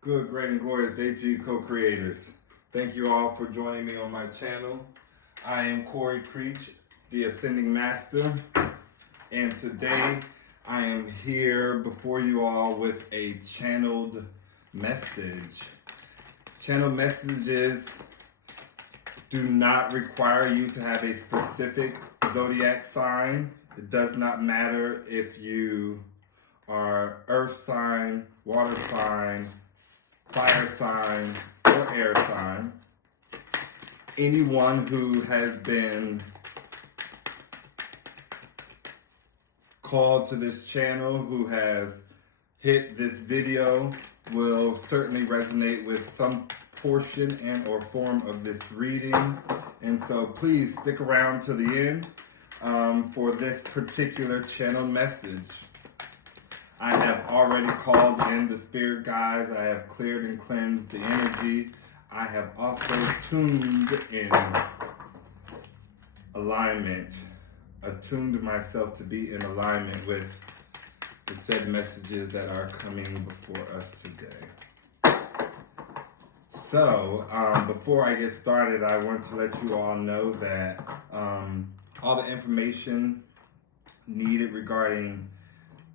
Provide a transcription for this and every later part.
Good, great, and glorious day to you, co-creators. Thank you all for joining me on my channel. I am Corey Creech, the Ascending Master, and today I am here before you all with a channeled message. Channeled messages do not require you to have a specific zodiac sign. It does not matter if you are earth sign, water sign, fire sign, or air sign. Anyone who has been called to this channel, who has hit this video, will certainly resonate with some portion and or form of this reading. And so please stick around to the end for this particular channel message. I have already called in the spirit guides. I have cleared and cleansed the energy. I have also tuned in alignment, attuned myself to be in alignment with the said messages that are coming before us today. So, before I get started, I want to let you all know that all the information needed regarding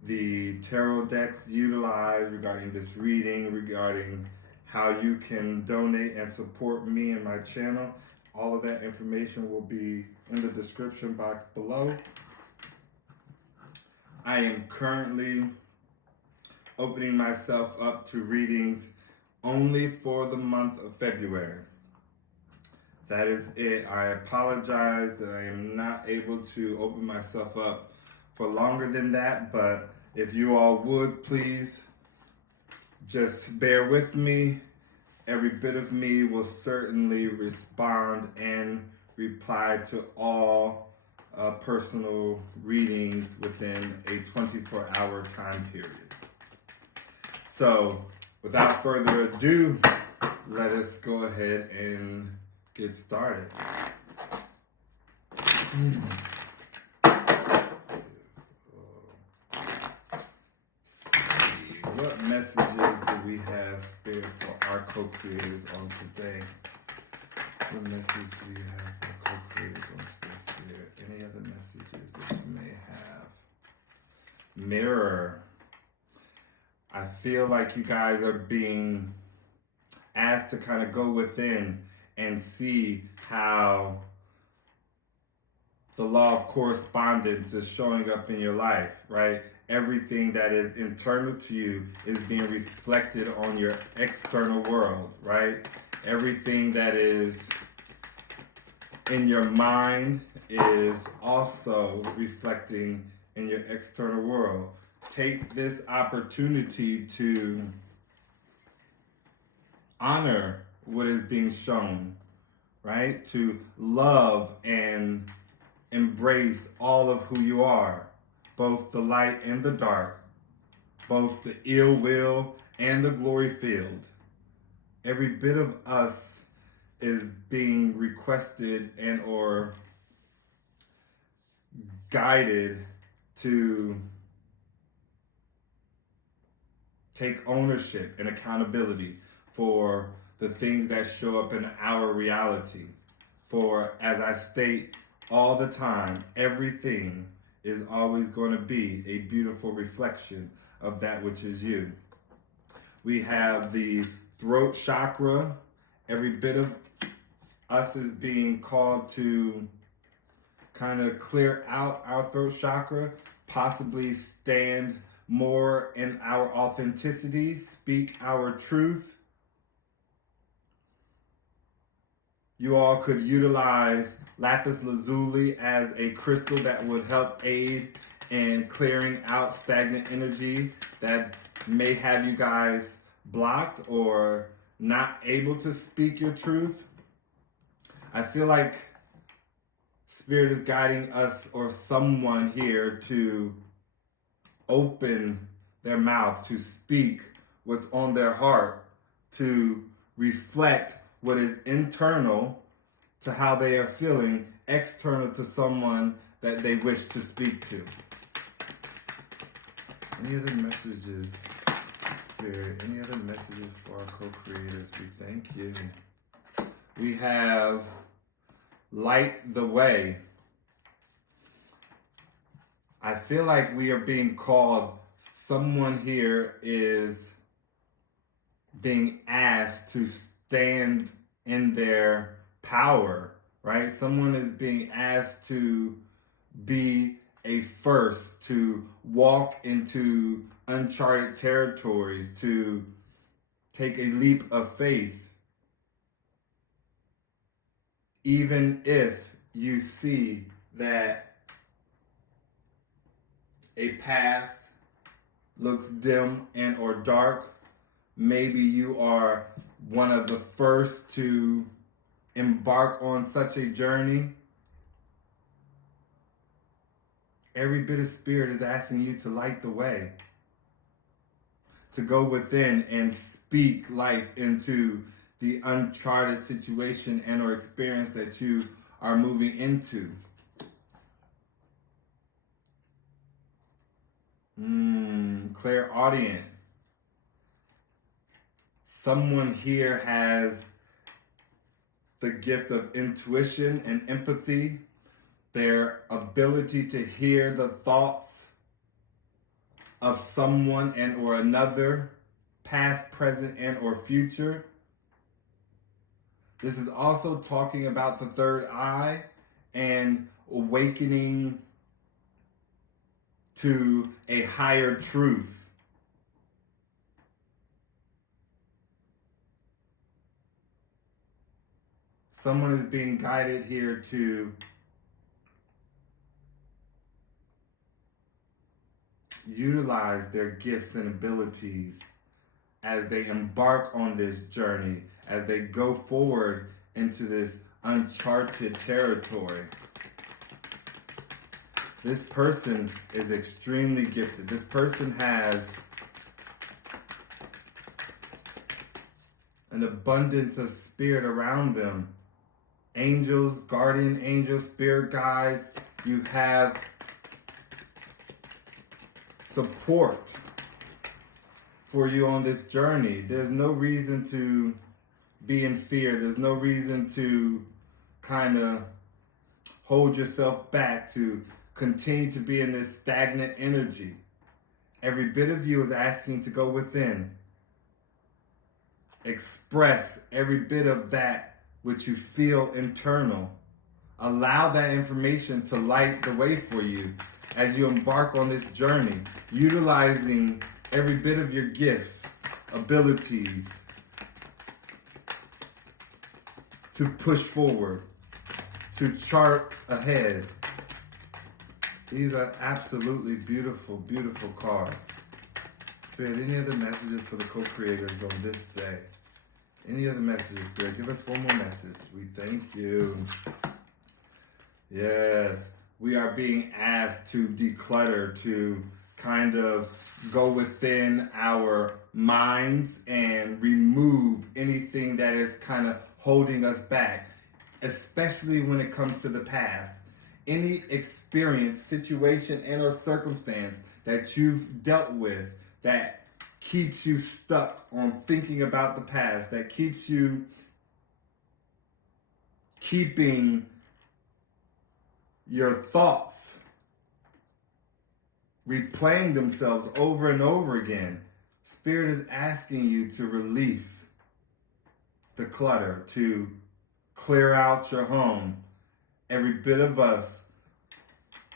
the tarot decks utilized, regarding this reading, regarding how you can donate and support me and my channel, all of that information will be in the description box below. I am currently opening myself up to readings only for the month of February. That is it. I apologize that I am not able to open myself up for longer than that, but if you all would please just bear with me. Every bit of me will certainly respond and reply to all personal readings within a 24-hour time period. So, without further ado, let us go ahead and get started. What messages do we have spared for our co-creators on today? What message do you have for co-creators on today, Spirit? Any other messages that you may have? Mirror. I feel like you guys are being asked to kind of go within and see how the law of correspondence is showing up in your life, right? Everything that is internal to you is being reflected on your external world, right? Everything that is in your mind is also reflecting in your external world. Take this opportunity to honor what is being shown, right? To love and embrace all of who you are. Both the light and the dark, both the ill will and the glory filled. Every bit of us is being requested and or guided to take ownership and accountability for the things that show up in our reality. For, as I state all the time, everything is always going to be a beautiful reflection of that which is you. We have the throat chakra. Every bit of us is being called to kind of clear out our throat chakra, possibly stand more in our authenticity, speak our truth. You all could utilize lapis lazuli as a crystal that would help aid in clearing out stagnant energy that may have you guys blocked or not able to speak your truth. I feel like Spirit is guiding us or someone here to open their mouth, to speak what's on their heart, to reflect what is internal to how they are feeling, external to someone that they wish to speak to. Any other messages, Spirit? Any other messages for our co-creators? We thank you. We have light the way. I feel like we are being called. Someone here is being asked to stand in their power, right? Someone is being asked to be a first, to walk into uncharted territories, to take a leap of faith. Even if you see that a path looks dim and or dark, maybe you are one of the first to embark on such a journey. Every bit of Spirit is asking you to light the way, to go within and speak life into the uncharted situation and or experience that you are moving into. Clairaudient. Someone here has the gift of intuition and empathy, their ability to hear the thoughts of someone and or another, past, present, and or future. This is also talking about the third eye and awakening to a higher truth. Someone is being guided here to utilize their gifts and abilities as they embark on this journey, as they go forward into this uncharted territory. This person is extremely gifted. This person has an abundance of spirit around them. Angels, guardian angels, spirit guides. You have support for you on this journey. There's no reason to be in fear. There's no reason to kind of hold yourself back, to continue to be in this stagnant energy. Every bit of you is asking to go within. Express every bit of that which you feel internal. Allow that information to light the way for you as you embark on this journey, utilizing every bit of your gifts, abilities to push forward, to chart ahead. These are absolutely beautiful, beautiful cards. Spirit, any other messages for the co-creators on this day? Any other messages, Spirit? Give us one more message. We thank you. Yes, we are being asked to declutter, to kind of go within our minds and remove anything that is kind of holding us back, especially when it comes to the past. Any experience, situation, and or circumstance that you've dealt with that keeps you stuck on thinking about the past, that keeps you keeping your thoughts replaying themselves over and over again. Spirit is asking you to release the clutter, to clear out your home. Every bit of us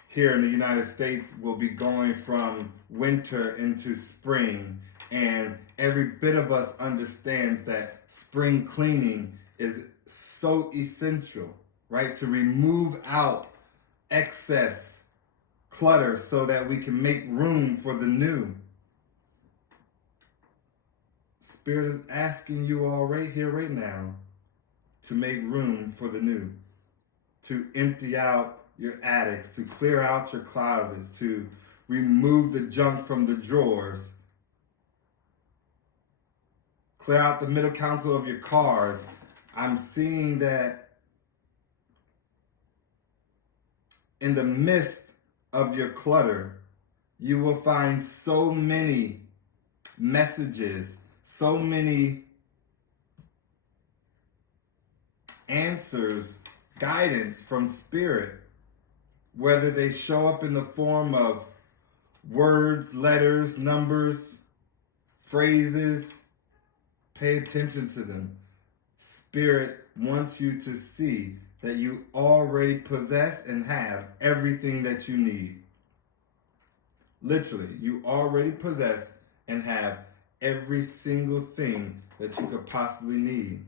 here in the United States will be going from winter into spring, and every bit of us understands that spring cleaning is so essential, right? To remove out excess clutter so that we can make room for the new. Spirit is asking you all right here, right now, to make room for the new, to empty out your attics, to clear out your closets, to remove the junk from the drawers, clear out the middle console of your cars. I'm seeing that in the midst of your clutter, you will find so many messages, so many answers, guidance from Spirit, whether they show up in the form of words, letters, numbers, phrases. Pay attention to them. Spirit wants you to see that you already possess and have everything that you need. Literally, you already possess and have every single thing that you could possibly need.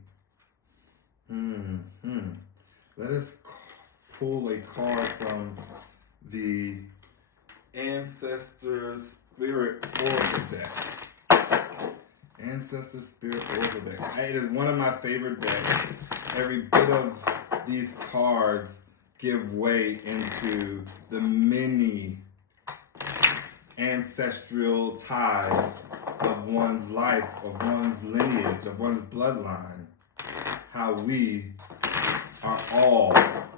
Let us pull a card from the Ancestor Spirit Oracle deck. Ancestor Spirit Oracle deck. It is one of my favorite decks. Every bit of these cards give way into the many ancestral ties of one's life, of one's lineage, of one's bloodline. How we are all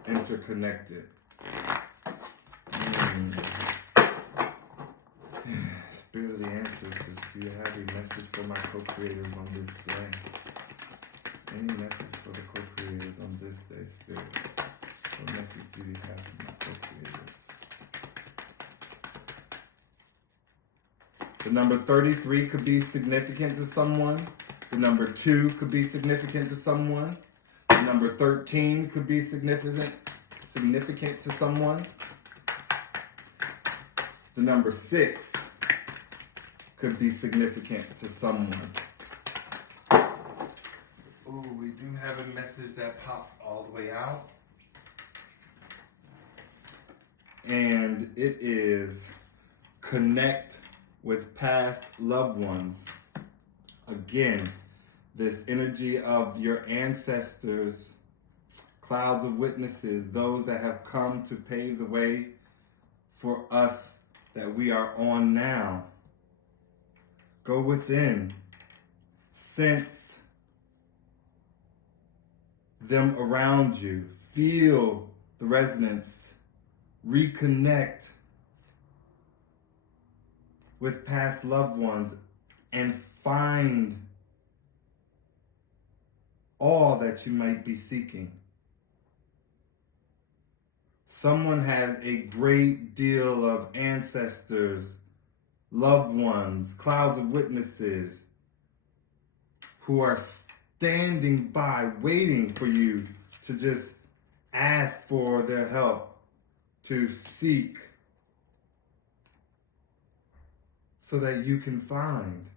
interconnected. Spirit of the ancestors, do you have a message for my co-creators on this day? Any message for the co-creators on this day, Spirit? What message do you have for my co-creators? The number 33 could be significant to someone. The number 2 could be significant to someone. The number 13 could be significant to someone. The number 6 could be significant to someone. Oh, we do have a message that popped all the way out. And it is connect with past loved ones. Again, this energy of your ancestors, clouds of witnesses, those that have come to pave the way for us that we are on now. Go within, sense them around you, feel the resonance, reconnect with past loved ones, and find all that you might be seeking. Someone has a great deal of ancestors, loved ones, clouds of witnesses who are standing by, waiting for you to just ask for their help, to seek, so that you can find.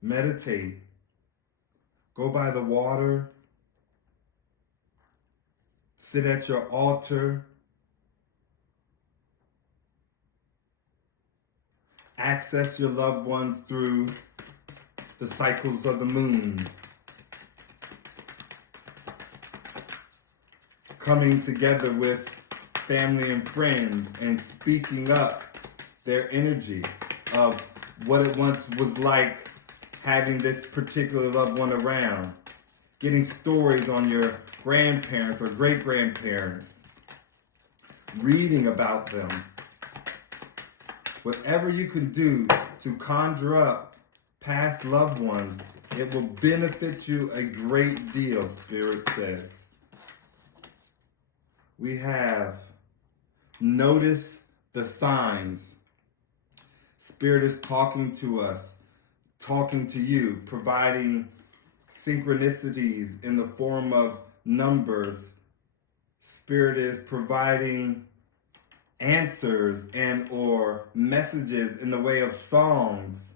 Meditate. Go by the water. Sit at your altar. Access your loved ones through the cycles of the moon. Coming together with family and friends and speaking up their energy of what it once was like having this particular loved one around. Getting stories on your grandparents or great-grandparents. Reading about them. Whatever you can do to conjure up past loved ones, it will benefit you a great deal, Spirit says. We have notice the signs. Spirit is talking to us, talking to you, providing synchronicities in the form of numbers. Spirit is providing answers and or messages in the way of songs.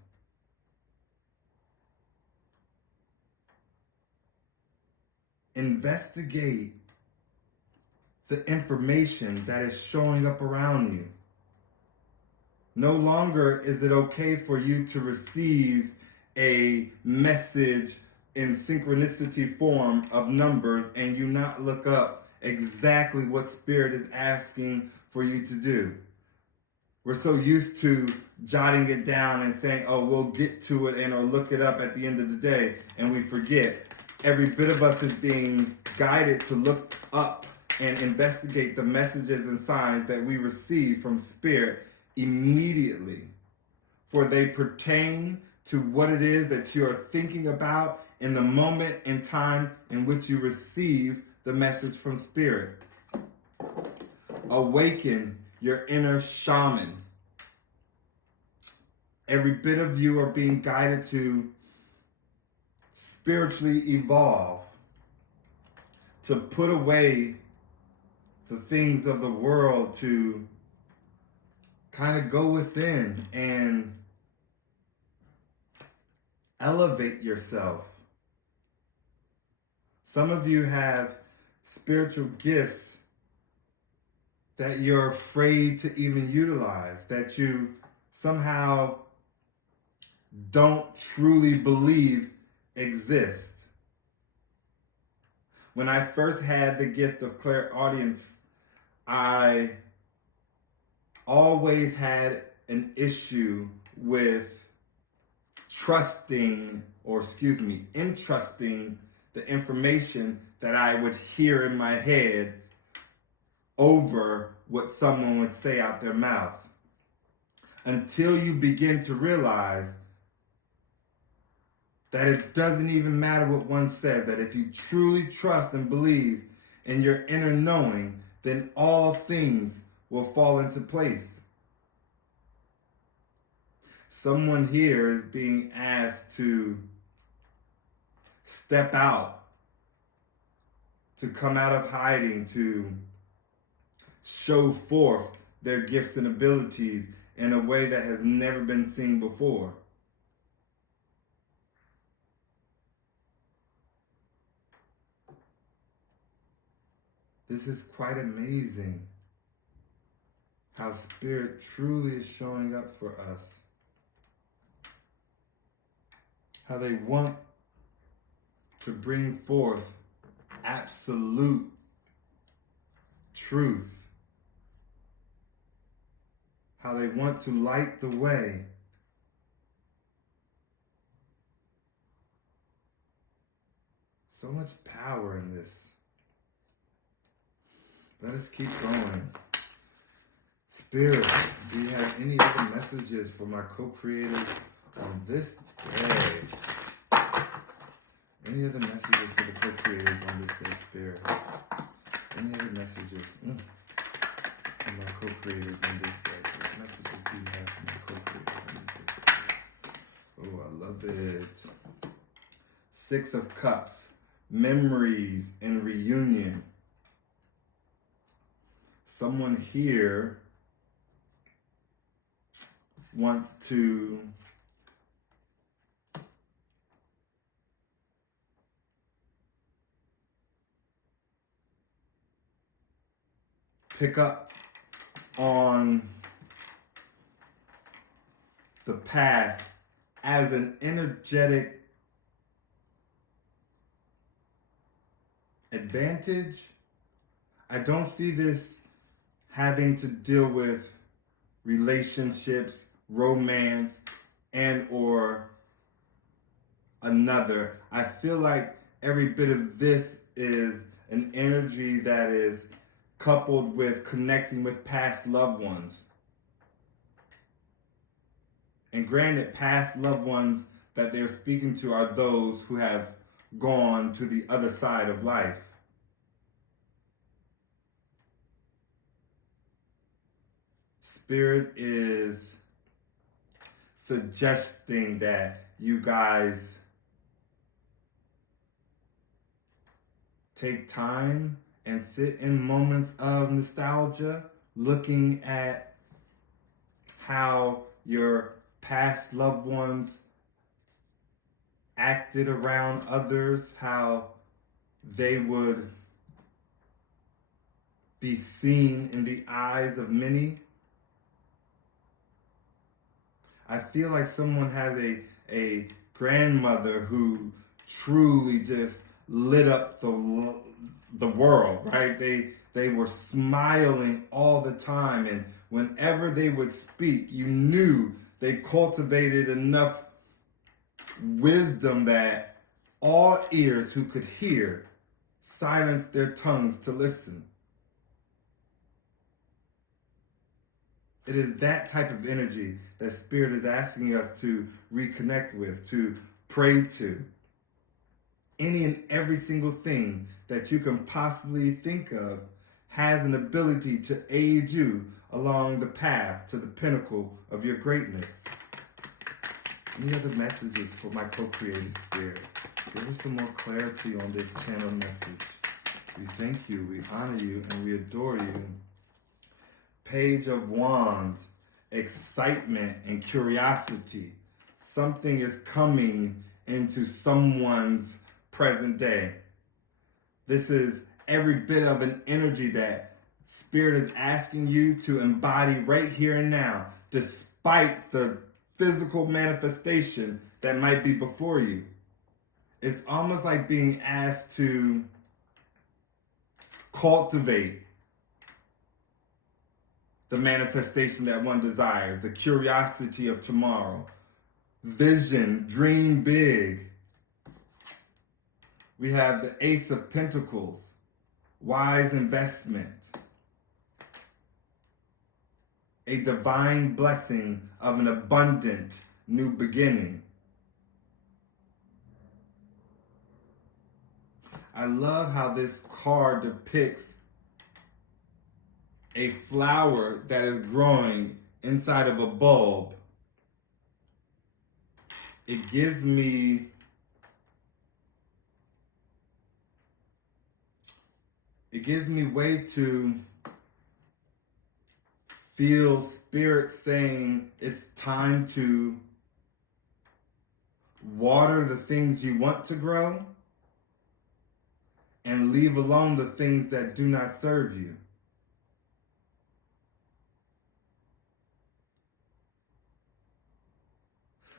Investigate the information that is showing up around you. No longer is it okay for you to receive a message in synchronicity form of numbers and you not look up exactly what Spirit is asking for you to do. We're so used to jotting it down and saying, oh, we'll get to it and or look it up at the end of the day, and we forget. Every bit of us is being guided to look up and investigate the messages and signs that we receive from Spirit immediately, for they pertain to what it is that you are thinking about in the moment in time in which you receive the message from Spirit. Awaken your inner shaman. Every bit of you are being guided to spiritually evolve, to put away the things of the world, to kind of go within and elevate yourself. Some of you have spiritual gifts that you're afraid to even utilize, that you somehow don't truly believe exist. When I first had the gift of clairaudience, I always had an issue with entrusting the information that I would hear in my head over what someone would say out their mouth. Until you begin to realize that it doesn't even matter what one says, that if you truly trust and believe in your inner knowing, then all things will fall into place. Someone here is being asked to step out, to come out of hiding, to show forth their gifts and abilities in a way that has never been seen before. This is quite amazing how Spirit truly is showing up for us. How they want to bring forth absolute truth. How they want to light the way. So much power in this. Let us keep going. Spirit, do you have any other messages for my co-creators on this day? Any other messages for the co-creators on this day, Spirit? Any other messages for my co-creators on this day? What messages do you have for my co-creators on this day, Spirit? Oh, I love it. 6 of Cups, memories and reunion. Someone here wants to pick up on the past as an energetic advantage. I don't see this having to deal with relationships, romance, and or another. I feel like every bit of this is an energy that is coupled with connecting with past loved ones. And granted, past loved ones that they're speaking to are those who have gone to the other side of life. Spirit is suggesting that you guys take time and sit in moments of nostalgia, looking at how your past loved ones acted around others, how they would be seen in the eyes of many. I feel like someone has a grandmother who truly just lit up the world, right? They were smiling all the time, and whenever they would speak, you knew they cultivated enough wisdom that all ears who could hear silenced their tongues to listen. It is that type of energy that Spirit is asking us to reconnect with, to pray to. Any and every single thing that you can possibly think of has an ability to aid you along the path to the pinnacle of your greatness. Any other messages for my co-creative spirit? Give us some more clarity on this channel message. We thank you, we honor you, and we adore you. Page of Wands, excitement and curiosity. Something is coming into someone's present day. This is every bit of an energy that Spirit is asking you to embody right here and now, despite the physical manifestation that might be before you. It's almost like being asked to cultivate the manifestation that one desires, the curiosity of tomorrow. Vision, dream big. We have the Ace of Pentacles, wise investment. A divine blessing of an abundant new beginning. I love how this card depicts a flower that is growing inside of a bulb. It gives me way to feel Spirit saying it's time to water the things you want to grow and leave alone the things that do not serve you.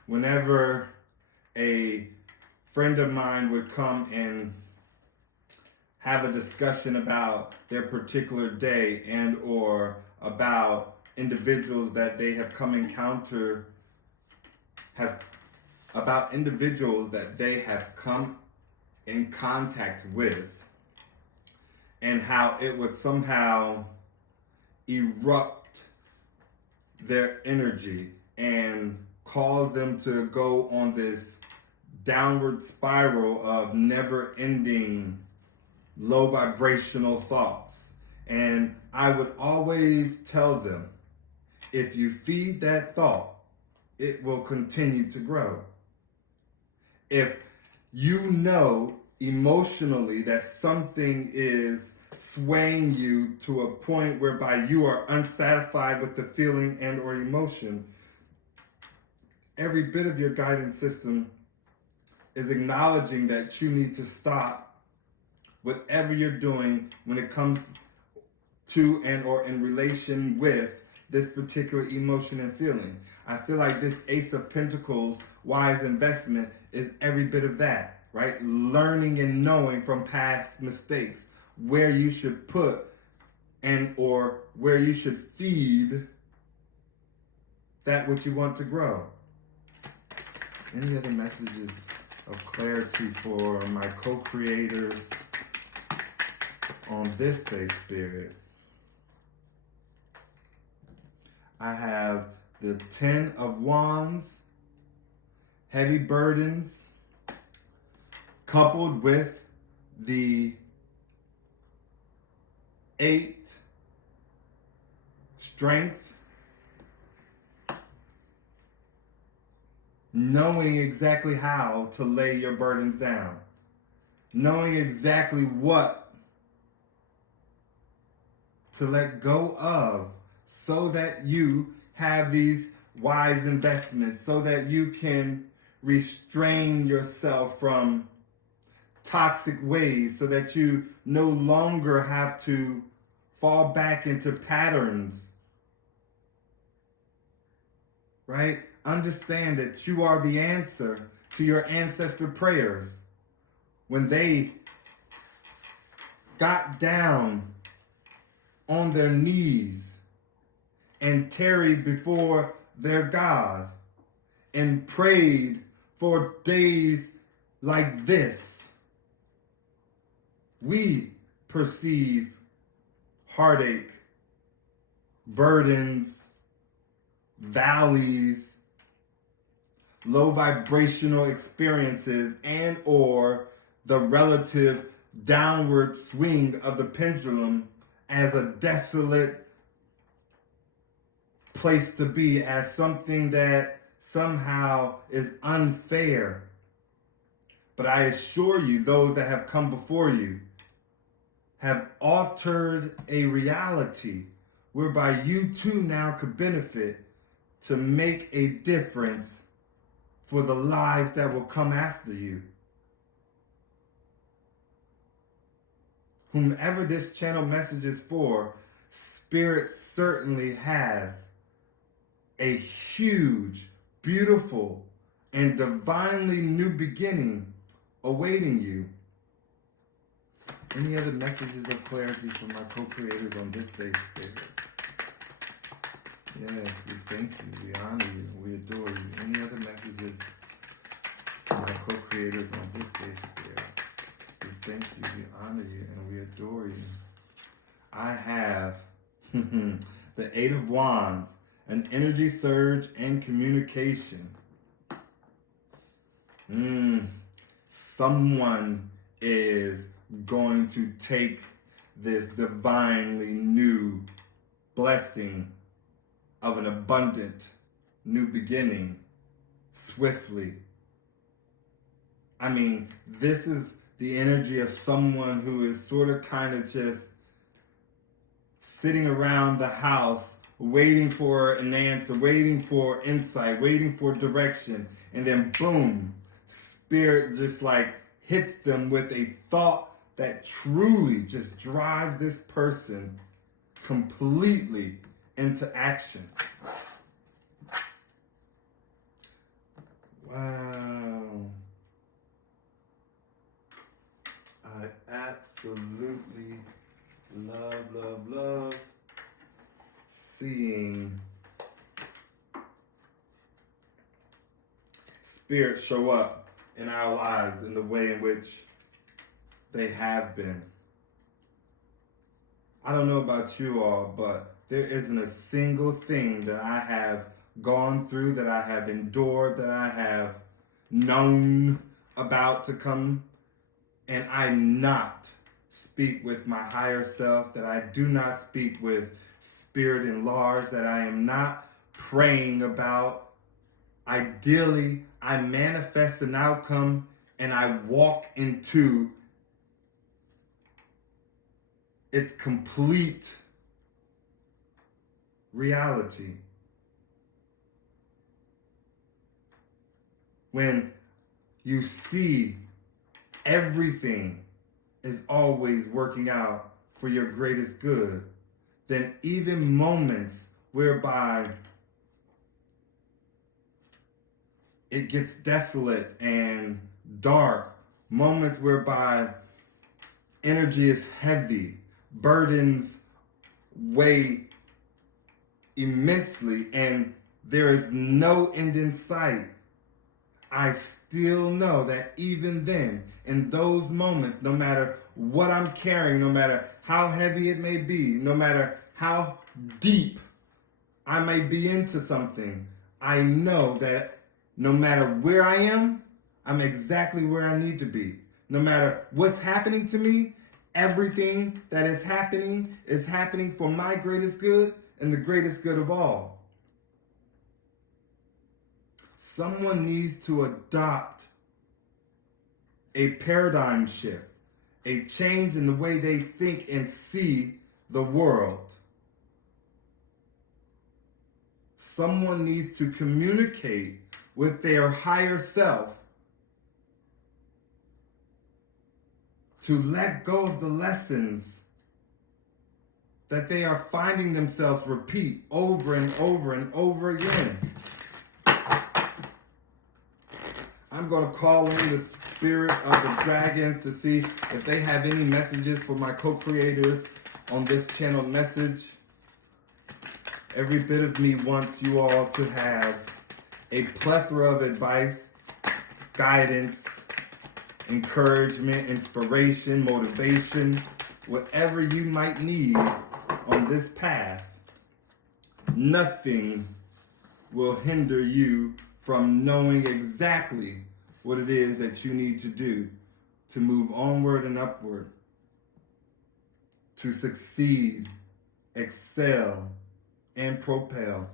Whenever a friend of mine would come and have a discussion about their particular day and or about individuals that they have come in contact with, and how it would somehow erupt their energy and cause them to go on this downward spiral of never-ending low vibrational thoughts. And I would always tell them, if you feed that thought, it will continue to grow. If you know emotionally that something is swaying you to a point whereby you are unsatisfied with the feeling and or emotion, every bit of your guidance system is acknowledging that you need to stop whatever you're doing when it comes to and or in relation with this particular emotion and feeling. I feel like this Ace of Pentacles, wise investment, is every bit of that, right? Learning and knowing from past mistakes where you should put and or where you should feed that which you want to grow. Any other messages of clarity for my co-creators on this day, Spirit? I have the 10 of Wands, heavy burdens, coupled with the 8, strength, knowing exactly how to lay your burdens down, knowing exactly what to let go of so that you have these wise investments, so that you can restrain yourself from toxic ways, so that you no longer have to fall back into patterns, right? Understand that you are the answer to your ancestor prayers. When they got down on their knees and tarried before their God and prayed for days like this, we perceive heartache, burdens, valleys, low vibrational experiences, and or the relative downward swing of the pendulum as a desolate place to be, as something that somehow is unfair. But I assure you, those that have come before you have altered a reality whereby you too now could benefit to make a difference for the lives that will come after you. Whomever this channel message is for, Spirit certainly has a huge, beautiful, and divinely new beginning awaiting you. Any other messages of clarity from my co-creators on this day, Spirit? Yes, we thank you, we honor you, we adore you. Any other messages from my co-creators on this day, Spirit? We thank you, we honor you, and we adore you. I have the Eight of Wands, an energy surge and communication. Someone is going to take this divinely new blessing of an abundant new beginning swiftly. I mean, this is the energy of someone who is sort of kind of just sitting around the house waiting for an answer, waiting for insight, waiting for direction, and then boom, Spirit just like hits them with a thought that truly just drives this person completely into action. Wow. I absolutely love seeing Spirit show up in our lives in the way in which they have been. I don't know about you all, but there isn't a single thing that I have gone through, that I have endured, that I have known about to come, and I not speak with my higher self, that I do not speak with Spirit enlarged, that I am not praying about. Ideally, I manifest an outcome and I walk into its complete reality. When you see everything is always working out for your greatest good, then even moments whereby it gets desolate and dark, moments whereby energy is heavy, burdens weigh immensely, and there is no end in sight, I still know that even then, in those moments, no matter what I'm carrying, no matter how heavy it may be, no matter how deep I may be into something, I know that no matter where I am, I'm exactly where I need to be. No matter what's happening to me, everything that is happening for my greatest good and the greatest good of all. Someone needs to adopt a paradigm shift, a change in the way they think and see the world. Someone needs to communicate with their higher self to let go of the lessons that they are finding themselves repeat over and over and over again. I'm going to call in the spirit of the dragons to see if they have any messages for my co-creators on this channel message. Every bit of me wants you all to have a plethora of advice, guidance, encouragement, inspiration, motivation, whatever you might need on this path. Nothing will hinder you from knowing exactly what it is that you need to do to move onward and upward, to succeed, excel, and propel.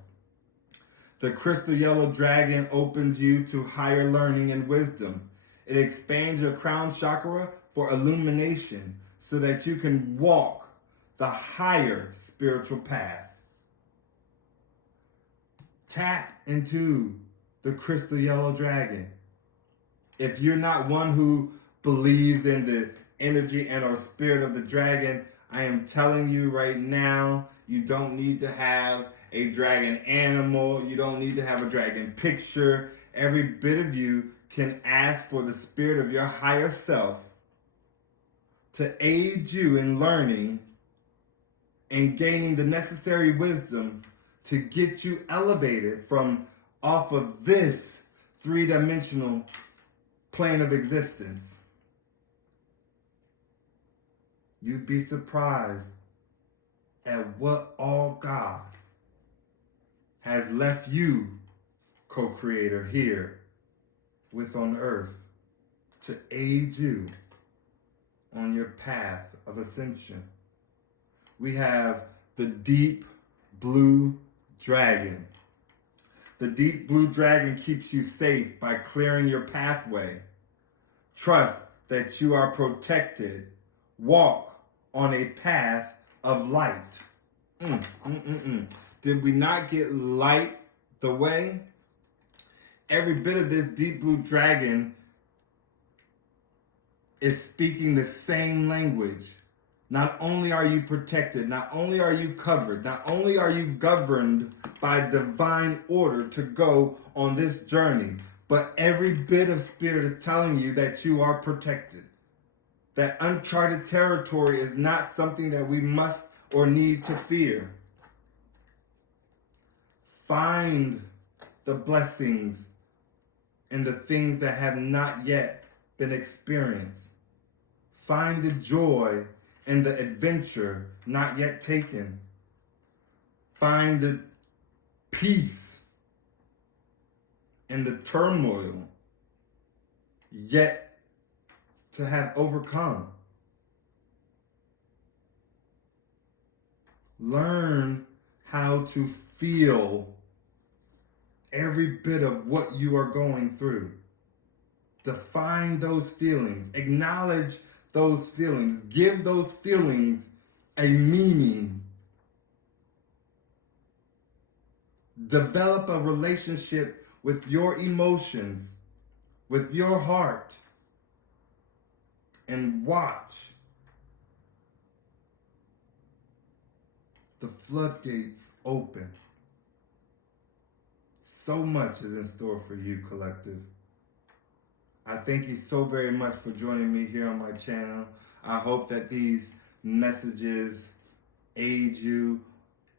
The crystal yellow dragon opens you to higher learning and wisdom. It expands your crown chakra for illumination so that you can walk the higher spiritual path. Tap into the crystal yellow dragon. If you're not one who believes in the energy and or spirit of the dragon, I am telling you right now, you don't need to have a dragon animal. You don't need to have a dragon picture. Every bit of you can ask for the spirit of your higher self to aid you in learning and gaining the necessary wisdom to get you elevated from off of this three-dimensional plane of existence. You'd be surprised at what all God has left you, co-creator, here with on earth to aid you on your path of ascension. We have the deep blue dragon. The deep blue dragon keeps you safe by clearing your pathway. Trust that you are protected. Walk on a path of light. Did we not get light the way? Every bit of this deep blue dragon is speaking the same language. Not only are you protected, not only are you covered, not only are you governed by divine order to go on this journey, but every bit of spirit is telling you that you are protected. That uncharted territory is not something that we must or need to fear. Find the blessings in the things that have not yet been experienced. Find the joy in the adventure not yet taken. Find the peace in the turmoil yet to have overcome. Learn how to feel every bit of what you are going through. Define those feelings. Acknowledge those feelings. Give those feelings a meaning. Develop a relationship with your emotions, with your heart, and watch the floodgates open. So much is in store for you, collective. I thank you so very much for joining me here on my channel. I hope that these messages aid you,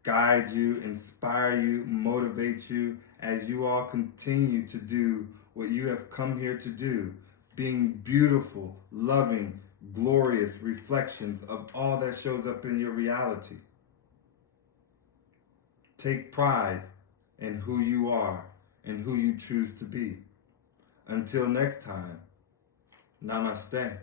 guide you, inspire you, motivate you as you all continue to do what you have come here to do, being beautiful, loving, glorious reflections of all that shows up in your reality. Take pride in who you are and who you choose to be. Until next time, namaste.